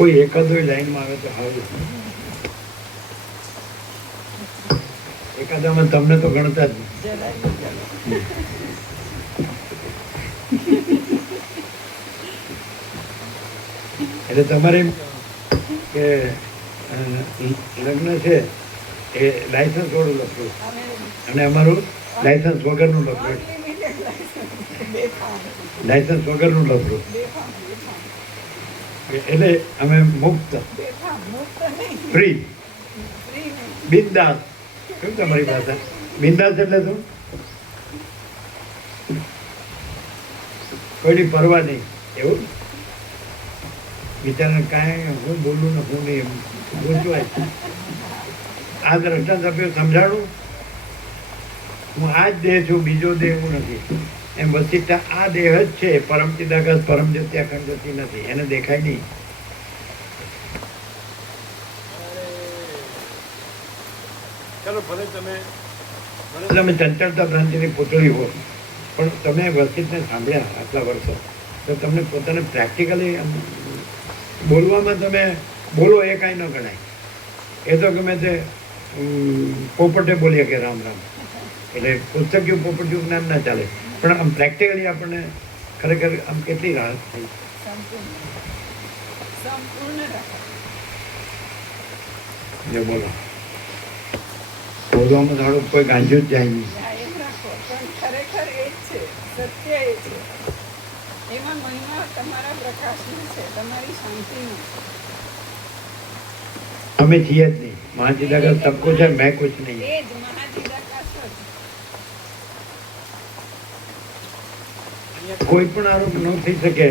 કોઈ એકાદો લાઈનમાં આવે તો સારું. એકાદામાં તમને તો ગણતા જ નહીં. એટલે તમારે કે લગ્ન છે એ લાયસન્સ વાળું લખવું અને અમારું લાયસન્સ વગરનું લખવું. લાયસન્સ વગરનું લખવું એટલે અમે મુક્ત, ફ્રી, બિંદાસ. કેમ તમારી ભાષા બિંદાસ એટલે શું? કોઈની પરવા નહીં એવું. બિચારાને કાંઈ હું બોલું ને હું નહીં એમ ગૂંચવાય. આ રચના સભ્યો સમજાડું, હું આ જ દેહ છું, બીજો દેહ હું નથી. એમ વસિષ્ઠા આ દેહ જ છે, પરમ ચિદાકાશ પરમ જત્યા ખંડતી નથી, એને દેખાય નહીં. ચલો ભલે તમે ચંચળતા ભ્રાંતિની પૂતળી હો, પણ તમે વસિષ્ઠને સાંભળ્યા આટલા વર્ષો, તો તમને પોતાને પ્રેક્ટિકલી બોલવામાં તમે બોલો એ કાંઈ ન ગણાય. એ તો ગમે તે પોપટે બોલીએ કે રામ રામ, એટલે પુસ્તકિયું પોપટિયું જ્ઞાન ના ચાલે. પણ આમ પ્રેક્ટિકલી આપણને ખરેખર આમ કેટલી રાહત થઈ. જો બોલો બોલવામાં થોડું કોઈ ગાંજ્યું જ જાય નહીં. ખરેખર એ જ છે, સત્ય એ છે. એમાં મહિમા તમારા પ્રકાશનો છે, તમારી શાંતિનો. અમે છીએ જ નહીં. મહાચિદાકાશ સબ કુછ है, मैं कुछ नहीं. એ જ મહાચિદાકાશ જ. કોઈ પણ આરોપ ન થઈ શકે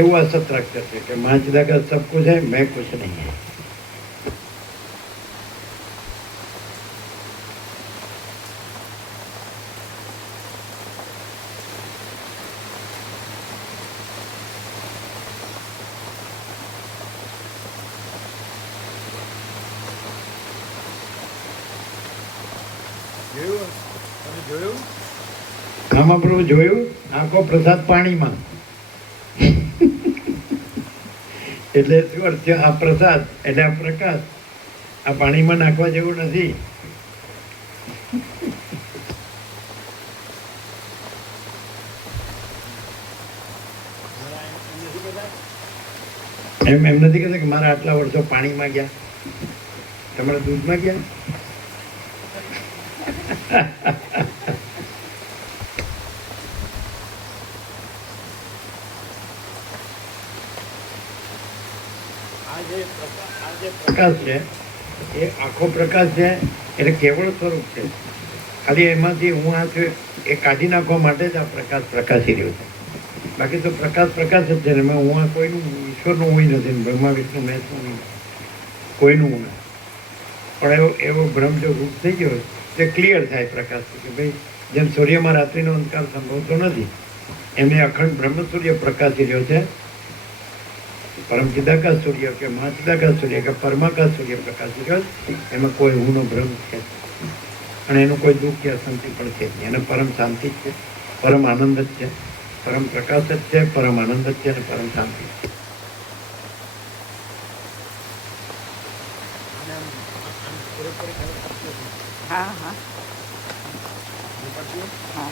એવું આ સત્રાક્ષર છે કે મહાચિદાકાશ સબ કુછ है, मैं कुछ नहीं है. આમાં પ્રભુ જોયું, આખો પ્રસાદ પાણીમાં. એટલે શું અર્થ છે? આ પ્રસાદ એટલે આ પ્રકાશ આ પાણીમાં નાખવા જેવું નથી. એમ નથી કહેતા કે મારા આટલા વર્ષો પાણીમાં ગયા, તમારા દૂધમાં ગયા. પ્રકાશ છે એ આખો પ્રકાશ છે, એટલે કેવળ સ્વરૂપ છે. ખાલી એમાંથી હું આ છું એ કાઢી નાખવા માટે જ આ પ્રકાશ પ્રકાશી રહ્યો છે. બાકી તો પ્રકાશ પ્રકાશ જ છે ને. એમાં હું આ કોઈનું ઈશ્વરનું હું નથી, બ્રહ્મા વિષ્ણુ મહેશનું નહીં, કોઈનું હું નથી. પણ એવો ભ્રમ જો રૂપ થઈ ગયો તે ક્લિયર થાય પ્રકાશ કે ભાઈ જેમ સૂર્યમાં રાત્રિનો અંધકાર સંભવતો નથી, એમને અખંડ બ્રહ્મ સૂર્ય પ્રકાશી રહ્યો છે. પરમ ચિદાકાશ સૂર્ય કે મહાચિદાકાશ સૂર્ય કે પરમાકાશ સૂર્ય પ્રકાશી રહ્યો છે. એમાં કોઈ હુંનો ભ્રમ છે અને એનું કોઈ દુઃખ કે અશાંતિ પણ છે નહીં. એને પરમ શાંતિ જ છે, પરમ આનંદ જ છે, પરમ પ્રકાશ જ છે, પરમ આનંદ જ છે અને પરમ શાંતિ છે. હા હા હા.